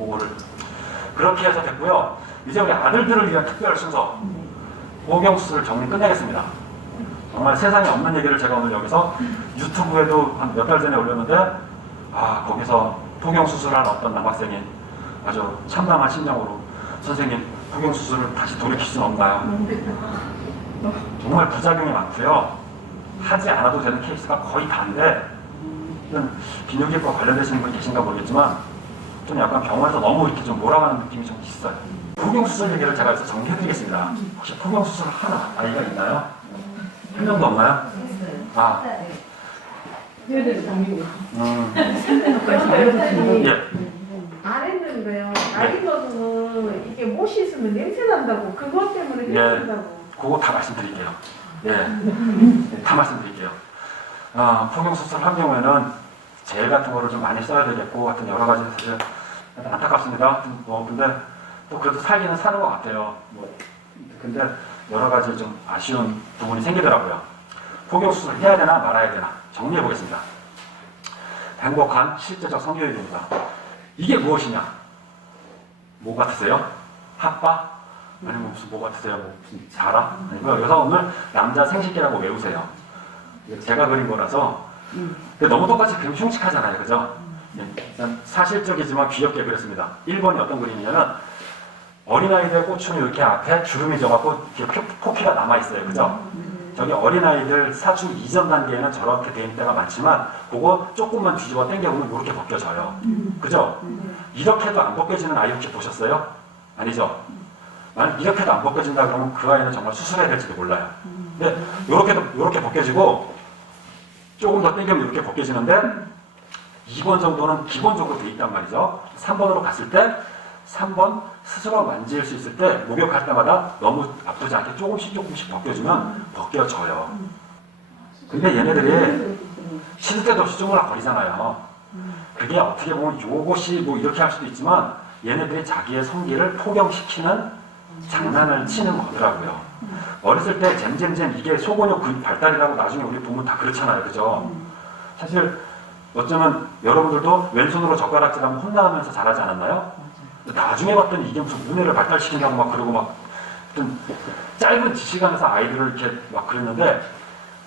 그거를 그렇게 해서 됐고요. 이제 우리 아들들을 위한 특별 순서 포경수술 정리 끝내겠습니다. 정말 세상에 없는 얘기를 제가 오늘 여기서 유튜브에도 한 몇 달 전에 올렸는데 거기서 포경수술한 어떤 남학생이 아주 참담한 심정으로 선생님 포경수술을 다시 돌이킬 수는 없나요? 정말 부작용이 많고요. 하지 않아도 되는 케이스가 거의 다인데 비뇨기과 관련되시는 분 계신가 모르겠지만 좀 약간 병원에서 너무 이렇게 좀 몰아가는 느낌이 좀 있어요. 포경수술 얘기를 제가 여기서 정리해드리겠습니다. 혹시 포경수술을 하는 아이가 있나요? 한 명도 없나요? 예. 안 했는데요. 나이 먹으면 이게 못 씻으면 냄새 난다고. 그것 때문에 그런다고. 그거 다 말씀드릴게요. 다 말씀드릴게요. 포경수술 한 경우에는 젤 같은 거를 좀 많이 써야 되겠고, 하여튼 여러 가지 사실 안타깝습니다. 근데 또 그래도 살기는 사는 것 같아요. 근데 여러 가지 좀 아쉬운 부분이 생기더라고요. 포경수술 해야 되나 말아야 되나 정리해 보겠습니다. 행복한 실제적 성교육입니다. 이게 무엇이냐? 뭐 같으세요? 핫바? 아니면 무슨 뭐 같으세요? 무슨 자라? 아니고요. 그래서 오늘 남자 생식기라고 외우세요. 제가 그린 거라서. 근데 너무 똑같이 그림 흉측하잖아요. 그죠? 사실적이지만 귀엽게 그렸습니다. 1번이 어떤 그림이냐면 어린아이들 꼬추는 이렇게 앞에 주름이 져갖고 이렇게 포키가 남아있어요. 그죠? 저기 어린아이들 사춘 이전 단계에는 저렇게 돼 있는 때가 많지만 그거 조금만 뒤집어 당겨보면 이렇게 벗겨져요. 그죠? 이렇게도 안 벗겨지는 아이 혹시 보셨어요? 아니죠? 만약 이렇게도 안 벗겨진다 그러면 그 아이는 정말 수술해야 될지도 몰라요. 근데 이렇게 벗겨지고 조금 더 당기면 이렇게 벗겨지는데 2번 정도는 기본적으로 돼 있단 말이죠. 3번으로 갔을 때 3번 스스로 만질 수 있을 때 목욕할 때마다 너무 아프지 않게 조금씩 벗겨주면 벗겨져요. 근데 얘네들이 시도 때도 없이 쪼물락거리잖아요. 그게 어떻게 보면 요것이 뭐 이렇게 할 수도 있지만 얘네들이 자기의 성기를 포경시키는 장난을 치는 거더라고요. 어렸을 때 잼잼잼 이게 소근육 근육 발달이라고 나중에 우리 보면 다 그렇잖아요. 그죠? 사실 어쩌면 여러분들도 왼손으로 젓가락질하면 혼나면서 자라지 않았나요? 나중에 봤더니 이게 무슨 문해를 발달시킨다고 막 그러고 막 짧은 지시간에서 아이들을 이렇게 막 그랬는데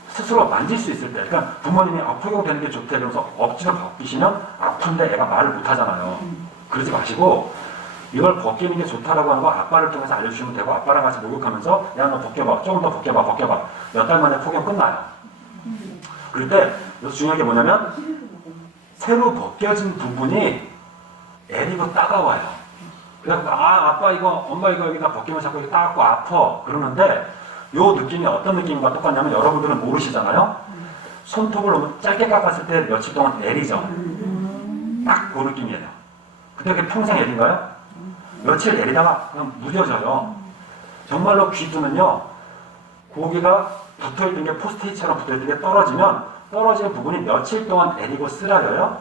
스스로 만질 수 있을 때, 그러니까 부모님이 포경되는 게 좋대 그러면서 억지로 벗기시면 아픈데 애가 말을 못 하잖아요. 그러지 마시고 이걸 벗기는 게 좋다라고 하는 거 아빠를 통해서 알려주시면 되고 아빠랑 같이 목욕하면서 야 너 벗겨봐, 조금 더 벗겨봐 몇 달 만에 포경 끝나요. 그럴 때 여기서 중요한 게 뭐냐면 새로 벗겨진 부분이 애리고 따가워요. 그래서 아빠 이거 엄마 이거 여기다 벗기면 자꾸 이렇게 따갑고 아파 그러는데 요 느낌이 어떤 느낌과 똑같냐면 여러분들은 모르시잖아요. 손톱을 너무 짧게 깎았을 때 며칠 동안 애리죠. 딱 그 느낌이에요. 근데 그게 평생 애린가요? 며칠 애리다가 그냥 무뎌져요. 정말로 귀두는요 고기가 붙어있던 게 포스트잇처럼 붙어있던 게 떨어지면 떨어지는 부분이 며칠 동안 애리고 쓰라려요.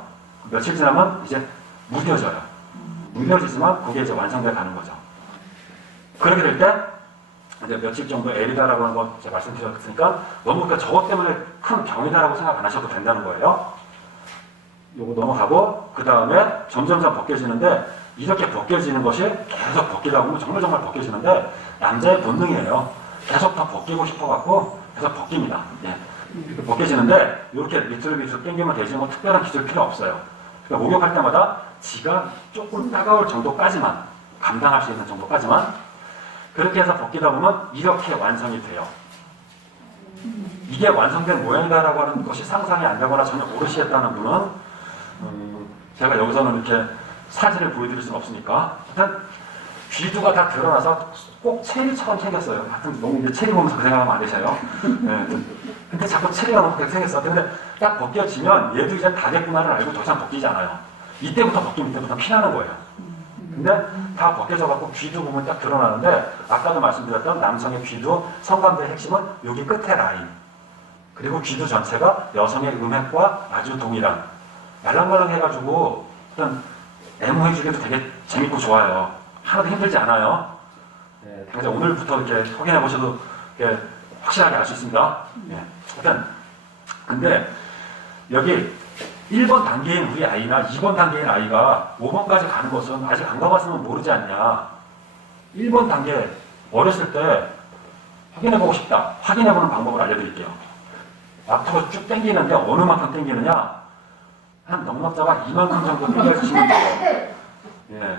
며칠 지나면 이제 무뎌져요. 무뎌지지만 그게 이제 완성돼 가는 거죠. 그렇게 될 때 이제 며칠 정도 애리다라고 하는 거 제가 말씀드렸으니까 너무 그러니까 저것 때문에 큰 병이다라고 생각 안 하셔도 된다는 거예요. 요거 넘어가고 그 다음에 점점점 벗겨지는데 이렇게 벗겨지는 것이 계속 벗기다 보면 정말 벗겨지는데 남자의 본능이에요. 계속 더 벗기고 싶어갖고 계속 벗깁니다. 이렇게 벗겨지는데 이렇게 밑으로 당기면 되지 뭐 특별한 기술 필요 없어요. 그러니까 목욕할 때마다 지가 조금 따가울 정도까지만 감당할 수 있는 정도까지만 그렇게 해서 벗기다 보면 이렇게 완성이 돼요. 이게 완성된 모양이다라고 하는 것이 상상이 안 되거나 전혀 모르시겠다는 분은 제가 여기서는 이렇게 사진을 보여드릴 수는 없으니까 일단 귀두가 다 드러나서 꼭 체리처럼 생겼어요. 하여튼 너무 이제 체리 보면서 그 생각하면 안 되셔요. 근데 자꾸 체리가 너무 그렇게 생겼어. 근데 딱 벗겨지면 얘도 이제 다 됐구나를 알고 더 이상 벗기지 않아요. 이때부터 벗기면 이때부터 피나는 거예요. 근데 다 벗겨져갖고 귀두 부분이 딱 드러나는데 아까도 말씀드렸던 남성의 귀두 성감대의 핵심은 여기 끝에 라인 그리고 귀두 전체가 여성의 음핵과 아주 동일한 말랑말랑 해가지고 어떤 애무해주기도 되게 재밌고 좋아요. 하나도 힘들지 않아요. 그래서 오늘부터 이렇게 확인해 보셔도 이렇게 확실하게 알 수 있습니다. 일단 근데 여기 1번 단계인 우리 아이나 2번 단계인 아이가 5번까지 가는 것은 아직 안 가봤으면 모르지 않냐. 1번 단계 어렸을 때 확인해보고 싶다. 확인해보는 방법을 알려드릴게요. 앞으로 쭉 당기는데 어느 만큼 당기느냐? 한 넉넉자가 이만큼 정도 당겨주시면 돼요. 예.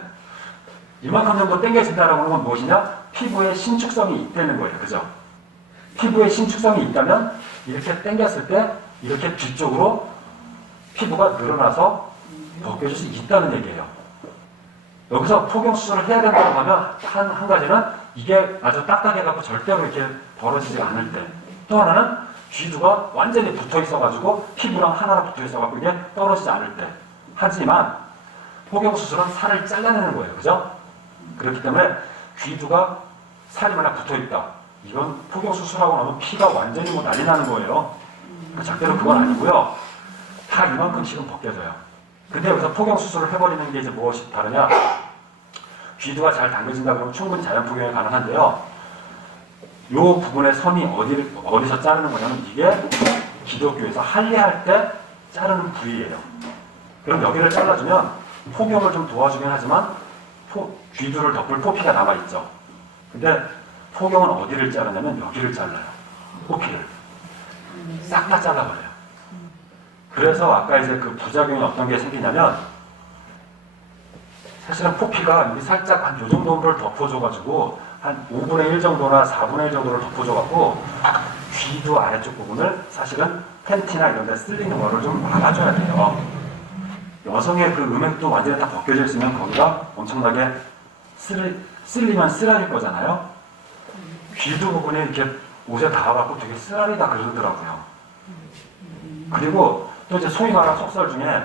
이만큼 정도 당겨진다라고 하는 건 무엇이냐? 피부에 신축성이 있다는 거예요. 그죠? 피부에 신축성이 있다면 이렇게 당겼을 때 이렇게 뒤쪽으로 피부가 늘어나서 벗겨질 수 있다는 얘기예요. 여기서 폭경 수술을 해야 된다고 하면 한 가지는 이게 아주 딱딱해갖고 절대로 이렇게 벌어지지 않을 때, 또 하나는 귀두가 완전히 붙어 있어가지고 피부랑 하나로 붙어 있어갖고 이게 떨어지지 않을 때. 하지만 폭경 수술은 살을 잘라내는 거예요. 그죠? 그렇기 때문에 귀두가 살이 만약 붙어 있다. 이건 폭경 수술하고 나면 피가 완전히 뭐 난리 나는 거예요. 그러니까 절대로 그건 아니고요. 다 이만큼씩은 벗겨져요. 근데 여기서 폭경 수술을 해버리는 게 이제 무엇이 다르냐? 귀두가 잘 당겨진다 그러면 충분히 자연 폭경이 가능한데요. 이 부분의 선이 어디서 자르는 거냐면 이게 기독교에서 할례할 때 자르는 부위예요. 그럼 여기를 잘라주면 폭경을 좀 도와주긴 하지만 귀두를 덮을 포피가 남아있죠. 근데 폭경은 어디를 자르냐면 여기를 잘라요. 포피를. 싹 다 잘라버려요. 그래서 아까 이제 그 부작용이 어떤 게 생기냐면 사실은 포피가 여기 살짝 한 요 정도를 덮어줘가지고 한 5분의 1 정도나 4분의 1 정도를 덮어줘갖고 귀두 아래쪽 부분을 사실은 팬티나 이런 데 쓸리는 거를 좀 막아줘야 돼요. 여성의 그 음액도 완전히 다 벗겨져 있으면 거기가 엄청나게 쓸리면 쓰라릴 거잖아요. 귀두 부분이 이렇게 옷에 닿아갖고 되게 쓰라리다 그러더라고요. 그리고 또 이제 소위 말하는 속설 중에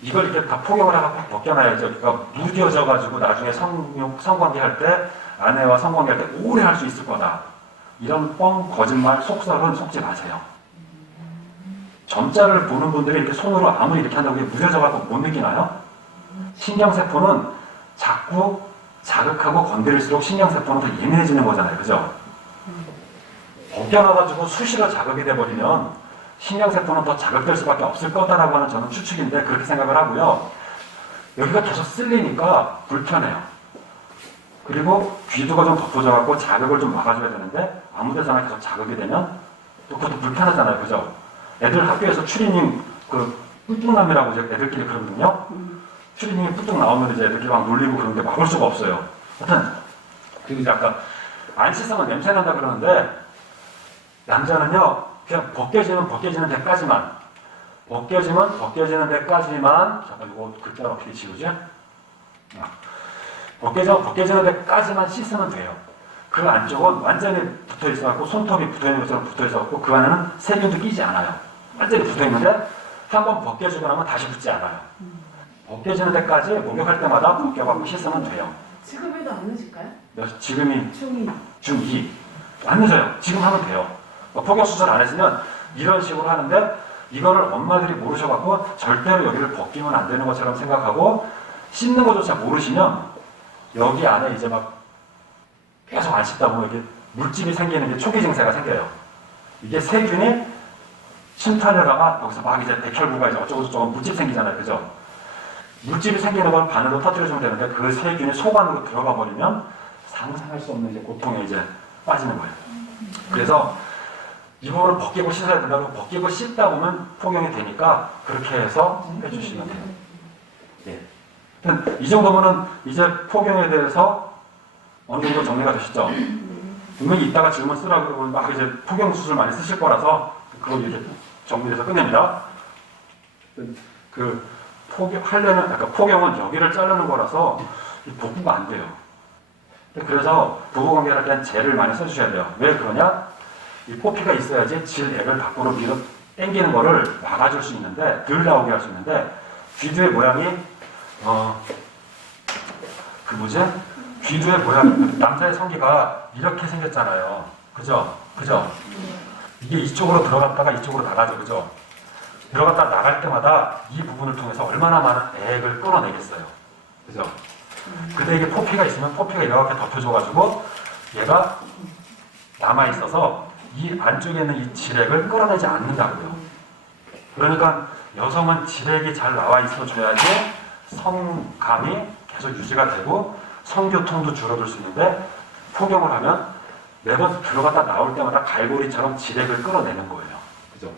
이걸 이렇게 다 폭용을 해갖고 벗겨놔야죠. 그러니까 무뎌져가지고 나중에 성관계할 때 아내와 성관계할 때 오래 할 수 있을 거다. 이런 거짓말, 속설은 속지 마세요. 점자를 보는 분들이 이렇게 손으로 아무리 이렇게 한다고 무뎌져갖고 못 느끼나요? 신경세포는 자꾸 자극하고 건드릴수록 신경세포는 더 예민해지는 거잖아요. 그죠? 벗겨놔가지고 수시로 자극이 돼버리면 신경세포는 더 자극될 수밖에 없을 거다라고 하는 저는 추측인데 그렇게 생각을 하고요. 여기가 계속 쓸리니까 불편해요. 그리고 귀두가 좀 덮어져갖고 자극을 좀 막아줘야 되는데 아무 데서나 계속 자극이 되면 또 그것도 불편하잖아요. 그죠? 애들 학교에서 추리닝 그 뿔뚱남이라고 이제 애들끼리 그러거든요. 추리닝이 뿔뚱 나오면 이제 애들끼리 막 놀리고 그러는데 막을 수가 없어요. 하여튼 그리고 이제 아까 안 씻으면 냄새 난다 그러는데 남자는요 그냥 벗겨지는 데까지만 벗겨지는 데까지만 잠깐 이거 글자를 어떻게 지우지? 벗겨지는 데까지만 씻으면 돼요. 그 안쪽은 완전히 붙어 있어갖고 손톱이 붙어 있는 것처럼 붙어 있어갖고 그 안에는 세균도 끼지 않아요. 완전히 붙어 있는데 한번 벗겨주고 나면 다시 붙지 않아요. 벗겨지는 데까지 목욕할 때마다 벗겨갖고 씻으면 돼요. 지금 해도 안 늦을까요? 지금이 중2. 중2. 안 늦어요. 지금 하면 돼요. 폭경 수술 안 했으면 이런 식으로 하는데 이거를 엄마들이 모르셔갖고 절대로 여기를 벗기면 안 되는 것처럼 생각하고 씻는 것조차 모르시면 여기 안에 이제 막 계속 안 씻다 보면 이게 물집이 생기는 게 초기 증세가 생겨요. 이게 세균이 침투하려다가 여기서 막 이제 백혈구가 이제 어쩌고저쩌고 물집 생기잖아요. 그죠? 물집이 생기는 걸 바늘로 터뜨려주면 되는데 그 세균이 속 안으로 들어가 버리면 상상할 수 없는 이제 고통에 이제 빠지는 거예요. 그래서 이 부분을 벗기고 씻어야 된다고 벗기고 씻다 보면 폭용이 되니까 그렇게 해서 해주시면 돼요. 네. 이 정도면은 이제 폭용에 대해서 어느 정도 정리가 되시죠? 분명히 이따가 질문 쓰라고 그러면 막 이제 폭용 수술 많이 쓰실 거라서 그걸 이렇게 정리해서 끝냅니다. 그 폭용은 여기를 자르는 거라서 복구가 안 돼요. 그래서 부부관계할 땐 젤을 많이 써주셔야 돼요. 왜 그러냐? 이 포피가 있어야지 질액을 밖으로 밀어 당기는 거를 막아줄 수 있는데 덜 나오게 할 수 있는데 귀두의 모양이 귀두의 모양 남자의 성기가 이렇게 생겼잖아요. 그죠? 이게 이쪽으로 들어갔다가 이쪽으로 나가죠. 그죠? 들어갔다 나갈 때마다 이 부분을 통해서 얼마나 많은 액을 끌어내겠어요. 그죠? 근데 이게 포피가 있으면 포피가 이렇게 덮여줘가지고 얘가 남아있어서 이 안쪽에 있는 이 질액을 끌어내지 않는다고요. 그러니까 여성은 지렉이 잘 나와 있어줘야지 성감이 계속 유지가 되고 성교통도 줄어들 수 있는데 포경을 하면 매번 들어갔다 나올 때마다 갈고리처럼 지렉을 끌어내는 거예요. 그죠?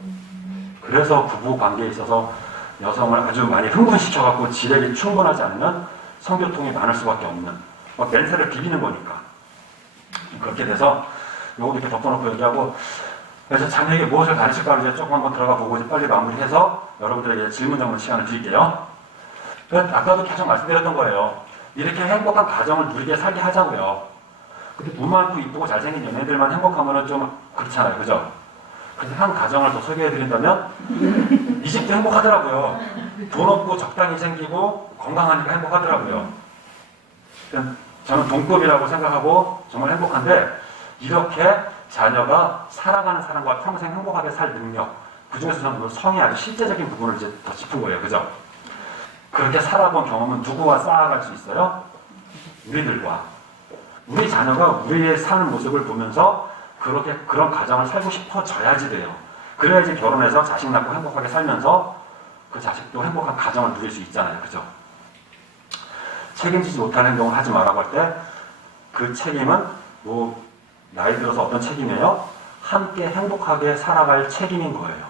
그래서 부부 관계에 있어서 여성을 아주 많이 흥분시켜갖고 지렉이 충분하지 않는 성교통이 많을 수밖에 없는, 막 냄새를 비비는 거니까. 그렇게 돼서 요거 이렇게 덮어놓고 얘기하고, 그래서 자녀에게 무엇을 가르칠까 이제 조금 한번 들어가 보고 이제 빨리 마무리해서 여러분들에게 질문 정도 시간을 드릴게요. 아까도 계속 말씀드렸던 거예요. 이렇게 행복한 가정을 누리게 살게 하자고요. 근데 눈 많고 이쁘고 잘생긴 연예인들만 행복하면은 좀 그렇잖아요. 그죠? 그래서 한 가정을 더 소개해드린다면 이 집도 행복하더라고요. 돈 없고 적당히 생기고 건강하니까 행복하더라고요. 저는 동급이라고 생각하고 정말 행복한데, 이렇게 자녀가 살아가는 사람과 평생 행복하게 살 능력, 그 중에서 저는 성의 아주 실제적인 부분을 이제 더 짚은 거예요. 그죠? 그렇게 살아본 경험은 누구와 쌓아갈 수 있어요? 우리들과. 우리 자녀가 우리의 사는 모습을 보면서 그런 가정을 살고 싶어져야지 돼요. 그래야지 결혼해서 자식 낳고 행복하게 살면서 그 자식도 행복한 가정을 누릴 수 있잖아요. 그죠? 책임지지 못하는 행동을 하지 말라고 할 때 그 책임은 뭐 나이 들어서 어떤 책임이에요? 함께 행복하게 살아갈 책임인 거예요.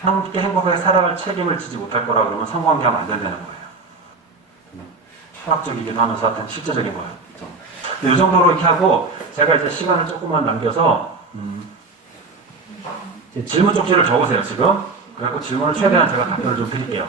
함께 행복하게 살아갈 책임을 지지 못할 거라 그러면 성관계하면 안 된다는 거예요. 철학적이기도 하면서 하여튼 실제적인 거예요. 이 정도로 이렇게 하고 제가 이제 시간을 조금만 남겨서 질문 쪽지를 적으세요. 지금. 그래갖고 질문을 최대한 제가 답변을 좀 드릴게요.